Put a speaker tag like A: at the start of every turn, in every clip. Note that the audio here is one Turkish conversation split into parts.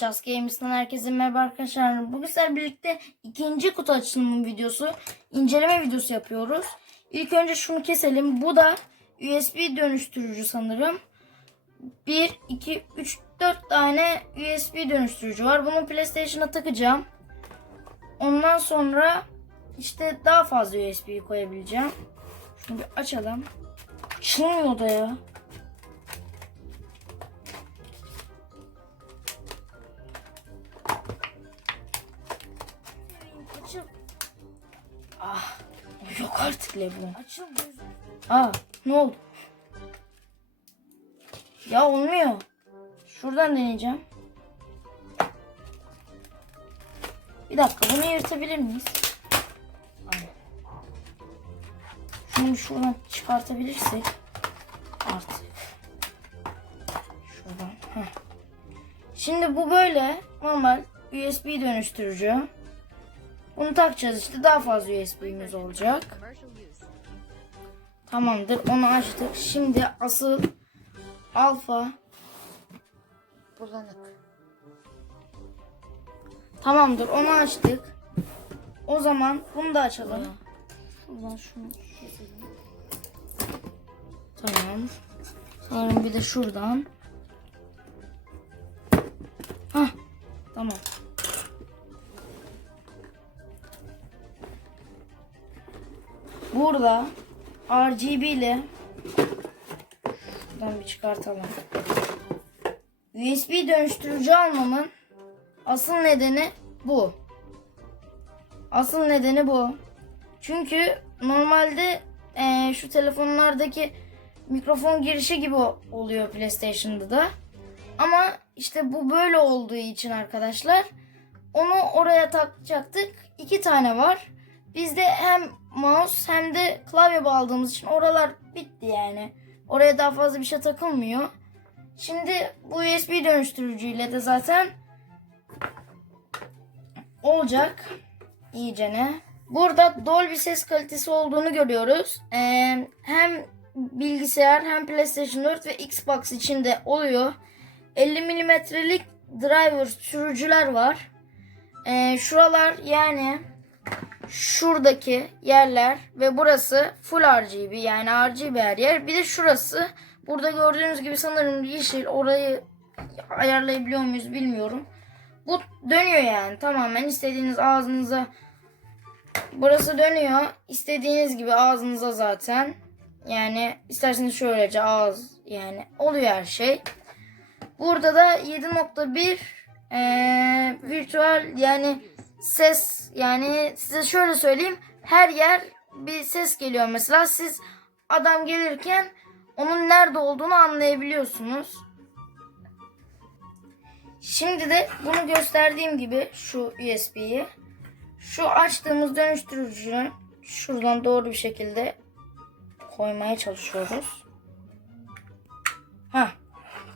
A: Şas Games'ten herkese merhaba arkadaşlar. Bugün sizlerle birlikte ikinci kutu açılımı videosu, inceleme videosu yapıyoruz. İlk önce şunu keselim. Bu da USB dönüştürücü sanırım. 1, 2, 3, 4 tane USB dönüştürücü var. Bunu PlayStation'a takacağım. Ondan sonra işte daha fazla USB koyabileceğim. Şunu bir açalım. Açılmıyor da ya. Açıl. Ah. Yok artık Lebron. Açıl gözüm. Aa ne oldu? Ya olmuyor. Şuradan deneyeceğim. Bir dakika bunu yırtabilir miyiz? Aynen. Şunu şuradan çıkartabilirsek artık. Şuradan. Heh. Şimdi bu böyle normal USB dönüştürücü. Bunu takacağız işte daha fazla USB'miz olacak. Tamamdır onu açtık. Şimdi asıl alfa bulanık. Tamamdır onu açtık. O zaman bunu da açalım. Şuradan şunu. Tamam. Sanırım bir de şuradan. Hah. Tamam. Burada RGB ile şuradan bir çıkartalım. USB dönüştürücü almamın asıl nedeni bu. Asıl nedeni bu. Çünkü normalde eee, şu telefonlardaki mikrofon girişi gibi oluyor PlayStation'da da. Ama işte bu böyle olduğu için arkadaşlar onu oraya takacaktık. İki tane var. Bizde hem mouse hem de klavye bağladığımız için oralar bitti yani. Oraya daha fazla bir şey takılmıyor. Şimdi bu USB dönüştürücüyle de zaten olacak iyicene. Burada Dolby ses kalitesi olduğunu görüyoruz. Ee, hem bilgisayar hem PlayStation 4 ve Xbox için de oluyor. 50 milimetrelik driver sürücüler var. Ee, şuralar yani şuradaki yerler ve burası full RGB yani RGB her yer. Bir de şurası burada gördüğünüz gibi sanırım yeşil orayı ayarlayabiliyor muyuz bilmiyorum. Bu dönüyor yani tamamen istediğiniz ağzınıza burası dönüyor. İstediğiniz gibi ağzınıza zaten. Yani isterseniz şöylece ağız yani oluyor her şey. Burada da 7.1 eee virtual yani ses yani size şöyle söyleyeyim her yer bir ses geliyor mesela siz adam gelirken onun nerede olduğunu anlayabiliyorsunuz. Şimdi de bunu gösterdiğim gibi şu USB'yi şu açtığımız dönüştürücünü şuradan doğru bir şekilde koymaya çalışıyoruz. Ha.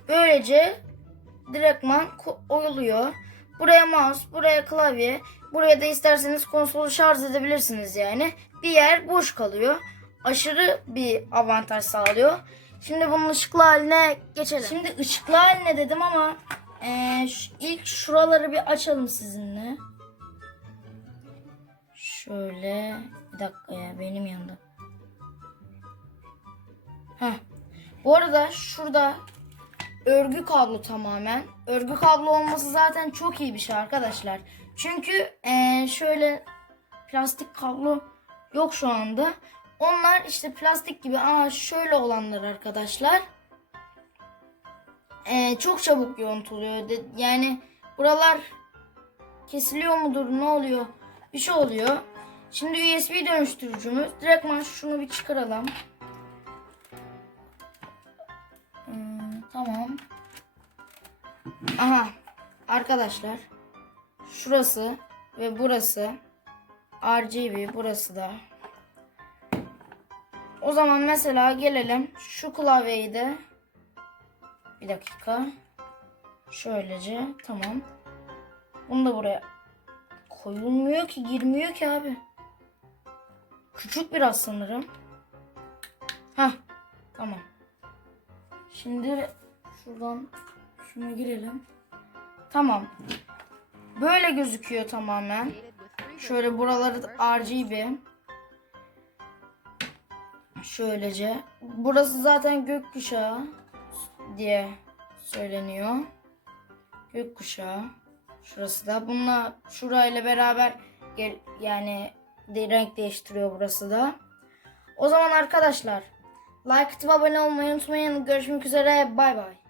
A: Böylece direktman oyuluyor. Buraya mouse, buraya klavye, buraya da isterseniz konsolu şarj edebilirsiniz yani. Bir yer boş kalıyor. Aşırı bir avantaj sağlıyor. Şimdi bunun ışıklı haline geçelim. Şimdi ışıklı haline dedim ama ş- ilk şuraları bir açalım sizinle. Şöyle bir dakika ya benim yanımda. Heh. Bu arada şurada örgü kablo tamamen. Örgü kablo olması zaten çok iyi bir şey arkadaşlar. Çünkü eee, şöyle plastik kablo yok şu anda. Onlar işte plastik gibi ama şöyle olanlar arkadaşlar. Eee, çok çabuk yontuluyor. Yani buralar kesiliyor mudur ne oluyor? Bir şey oluyor. Şimdi USB dönüştürücümüz. Direktman şunu bir çıkaralım. Hmm, tamam. Aha. Arkadaşlar. Şurası ve burası RGB burası da. O zaman mesela gelelim şu klavyeyi de bir dakika. Şöylece tamam. Bunu da buraya koyulmuyor ki girmiyor ki abi. Küçük biraz sanırım. Hah tamam. Şimdi şuradan şuna girelim. Tamam. Böyle gözüküyor tamamen. Şöyle buraları RGB. Şöylece. Burası zaten gökkuşağı diye söyleniyor. Gökkuşağı. Şurası da. Bununla şurayla beraber yani de, renk değiştiriyor burası da. O zaman arkadaşlar like atıp abone olmayı unutmayın. Görüşmek üzere. Bay bay.